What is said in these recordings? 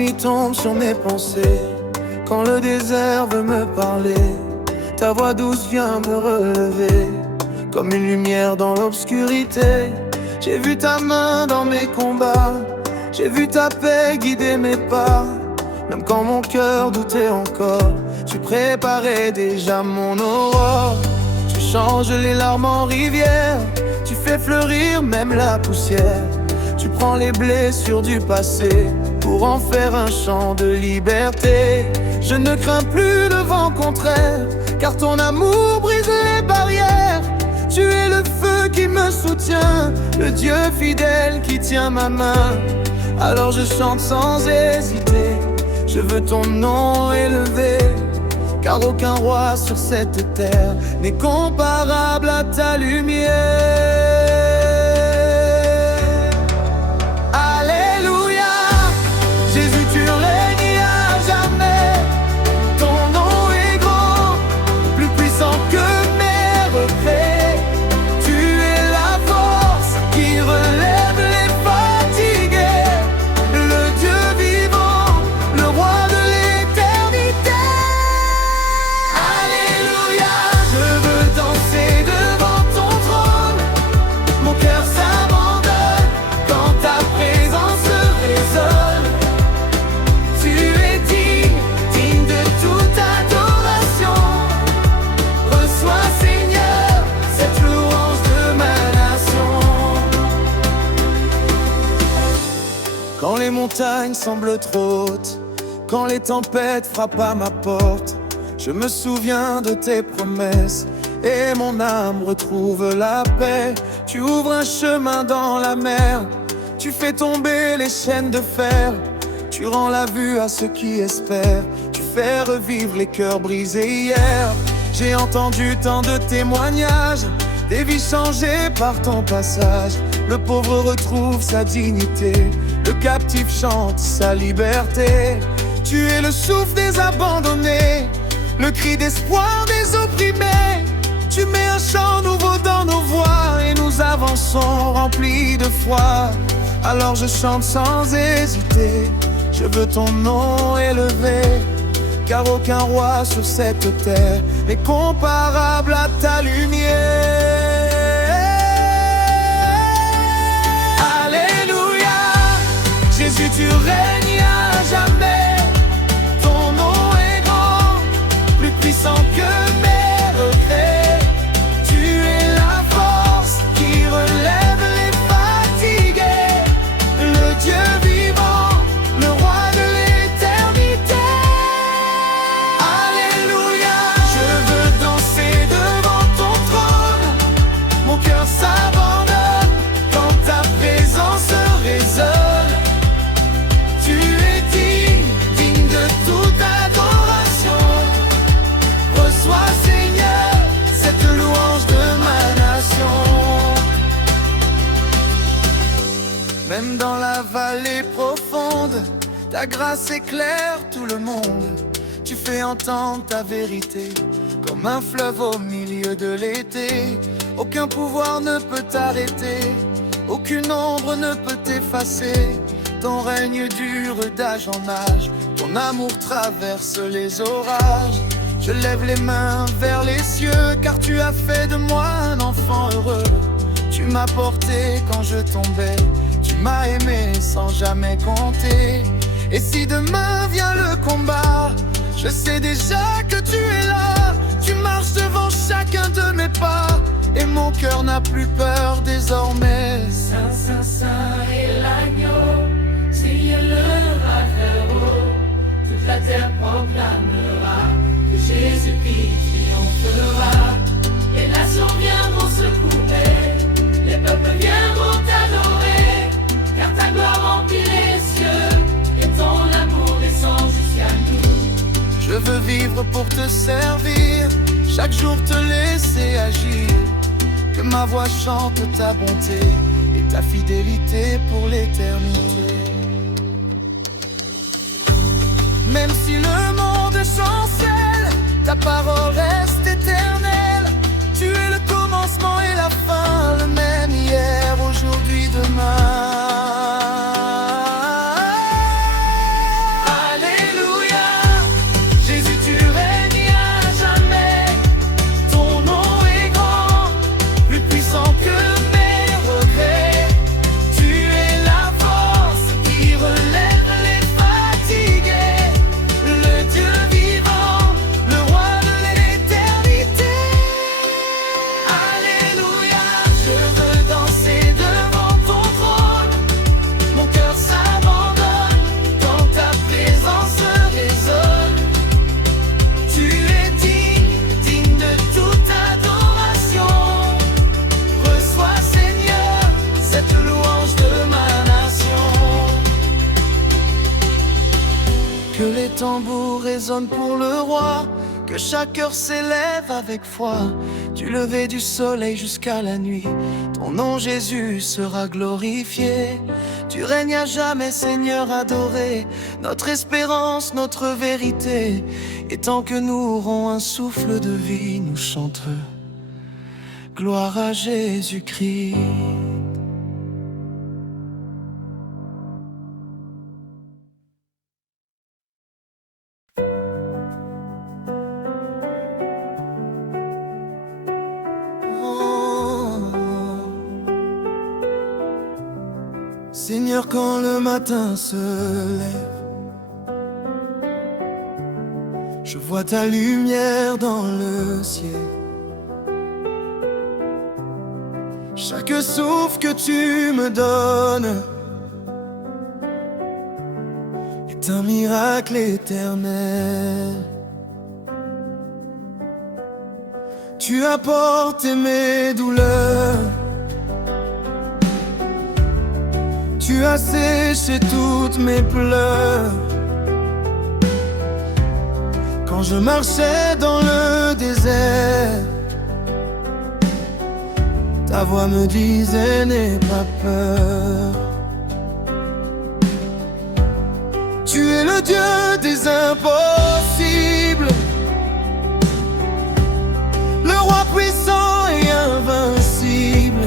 nuit tombe sur mes pensées, quand le désert veut me parler, ta voix douce vient me relever, comme une lumière dans l'obscurité. J'ai vu ta main dans mes combats, j'ai vu ta paix guider mes pas. Même quand mon cœur doutait encore, tu préparais déjà mon aurore. Tu changes les larmes en rivière, tu fais fleurir même la poussière. Tu prends les blessures du passé pour en faire un chant de liberté. Je ne crains plus le vent contraire, car ton amour brise les barrières. Tu es le feu qui me soutient, le Dieu fidèle qui tient ma main. Alors je chante sans hésiter, je veux ton nom élevé, car aucun roi sur cette terre n'est comparable à ta lumière. Alléluia, Jésus tu règnes à jamais. Ton nom est grand, plus puissant que mes regrets. Tu es la force qui relève les fatigués, le Dieu vivant, le roi de l'éternité. Alléluia, je veux danser devant ton trône. Mon cœur s'abandonne quand ta présence résonne. Tu es digne de toute adoration. Reçois Seigneur cette louange de ma nation. Quand les montagnes semblent trop hautes, quand les tempêtes frappent à ma porte, je me souviens de tes promesses et mon âme retrouve la paix. Tu ouvres un chemin dans la mer, tu fais tomber les chaînes de fer. Tu rends la vue à ceux qui espèrent, tu fais revivre les cœurs brisés hier. J'ai entendu tant de témoignages, des vies changées par ton passage. Le pauvre retrouve sa dignité, le captif chante sa liberté. Tu es le souffle des abandonnés, le cri d'espoir des opprimés. Tu mets un chant nouveau dans nos voix et nous avançons remplis de foi. Alors je chante sans hésiter, je veux ton nom élevé, car aucun roi sur cette terre n'est comparable à ta lumière. Alléluia, Jésus tu règnes à jamais. Ton nom est grand, plus puissant que mes regrets. Tu es la force qui relève les fatigués, le Dieu vivant, le roi de l'éternité. Alléluia, je veux danser devant ton trône. Mon cœur s'abandonne quand ta présence résonne. Tu es digne de toute adoration. Reçois Seigneur cette louange de ma nation. Même dans la vallée profonde, ta grâce éclaire tout le monde. Tu fais entendre ta vérité comme un fleuve au milieu de l'été. Aucun pouvoir ne peut t'arrêter, aucune ombre ne peut t'effacer. Ton règne dure d'âge en âge, ton amour traverse les orages. Je lève les mains vers les cieux, car tu as fait de moi un enfant heureux. Tu m'as porté quand je tombais, tu m'as aimé sans jamais compter. Et si demain vient le combat, je sais déjà que tu es là. Tu marches devant chacun de mes pas, et mon cœur n'a plus peur désormais. Saint, Saint, Saint est l'agneau, Seigneur le Raffero. Toute la terre proclamera que Jésus-Christ triomphera. Les nations viendront secouer, les peuples viendront t'adorer, car ta gloire remplit les cieux et ton amour descend jusqu'à nous. Je veux vivre pour te servir, chaque jour te laisser agir. Que ma voix chante ta bonté et ta fidélité pour l'éternité. Même si le monde chancelle, ta parole reste éternelle. Tu es le commencement et la fin, le même hier, aujourd'hui, demain. résonne pour le roi, que chaque cœur s'élève avec foi, du lever du soleil jusqu'à la nuit. Ton nom Jésus sera glorifié. Tu règnes à jamais, Seigneur adoré, notre espérance, notre vérité. Et tant que nous aurons un souffle de vie, nous chanterons gloire à Jésus-Christ. Seigneur, quand le matin se lève, je vois ta lumière dans le ciel. Chaque souffle que tu me donnes est un miracle éternel. Tu as porté mes douleurs, tu as séché toutes mes pleurs. Quand je marchais dans le désert, ta voix me disait n'aie pas peur. Tu es le Dieu des impossibles, le roi puissant et invincible.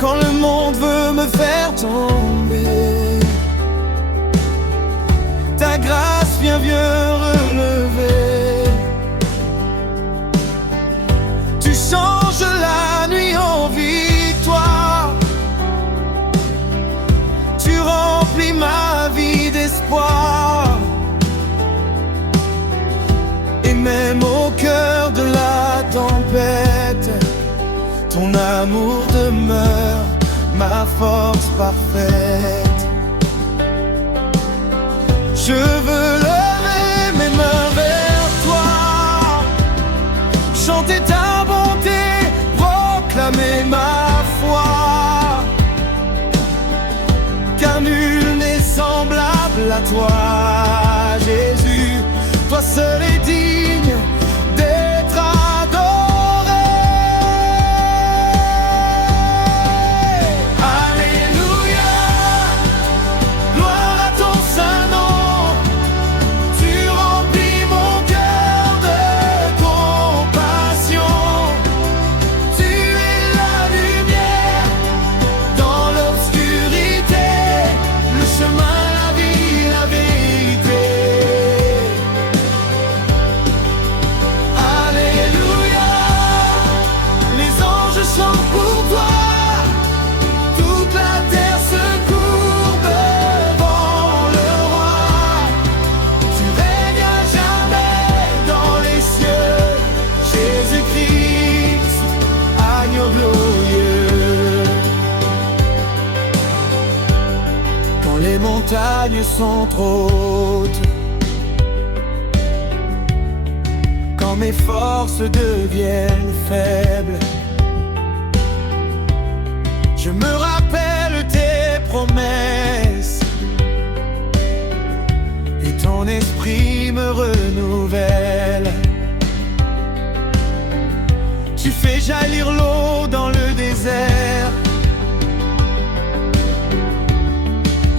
Quand le monde veut me faire tomber, ta grâce vient relever. Tu changes la nuit en victoire, tu remplis ma vie d'espoir. Et même au cœur de la tempête, ton amour demeure ma force parfaite. Je veux lever mes mains vers toi, chanter ta bonté, proclamer ma foi, car nul n'est semblable à toi, Jésus. Toi seul est digne d'être adoré. Alléluia, gloire à ton saint nom. Tu remplis mon cœur de compassion. Tu es la lumière dans l'obscurité, le chemin, la vie, la vérité. Alléluia, les anges chantent pour toi, toute la terre se court devant le roi. Tu règnes à jamais dans les cieux, Jésus-Christ, agneau glorieux. Quand les montagnes sont trop hautes, quand mes forces deviennent faibles, je me rappelle tes promesses et ton esprit me renouvelle. Tu fais jaillir l'eau dans le désert,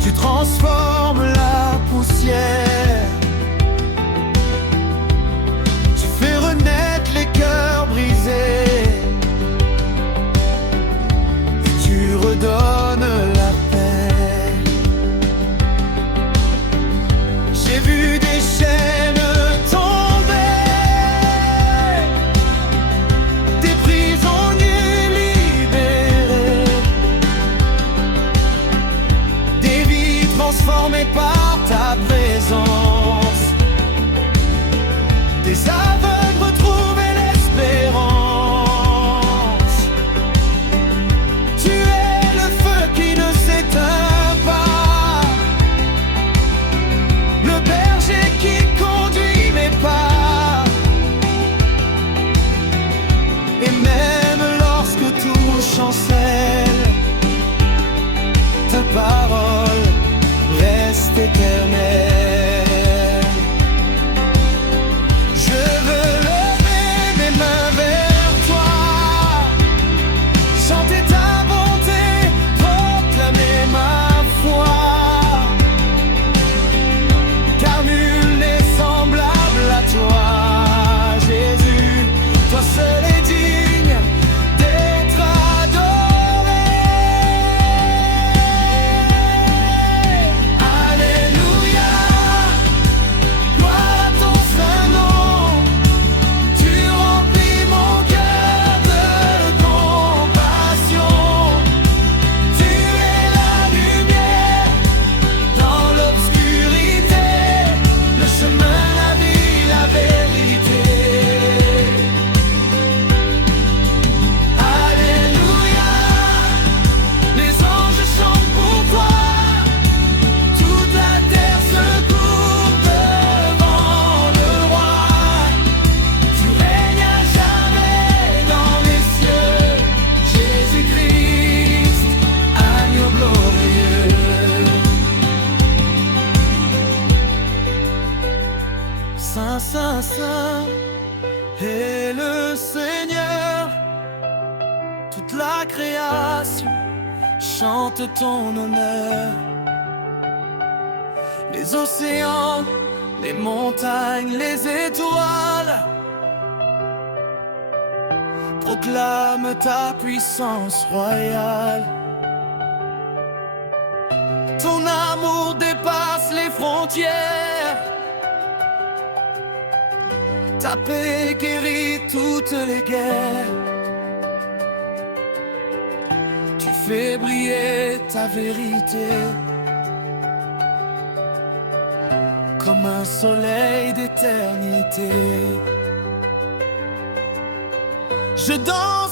tu transformes la poussière. Tu fais renaître les cœurs brisés, et tu redonnes la paix. J'ai vu des chaînes tomber, des prisonniers libérés, des vies transformées par ta présence, des aveugles retrouver l'espérance. Tu es le feu qui ne s'éteint pas, le berger Saint, Saint, Saint est le Seigneur. Toute la création chante ton honneur. Les océans, les montagnes, les étoiles proclament ta puissance royale. Ton amour dépasse les frontières. Ta paix guérit toutes les guerres. Tu fais briller ta vérité comme un soleil d'éternité. Je danse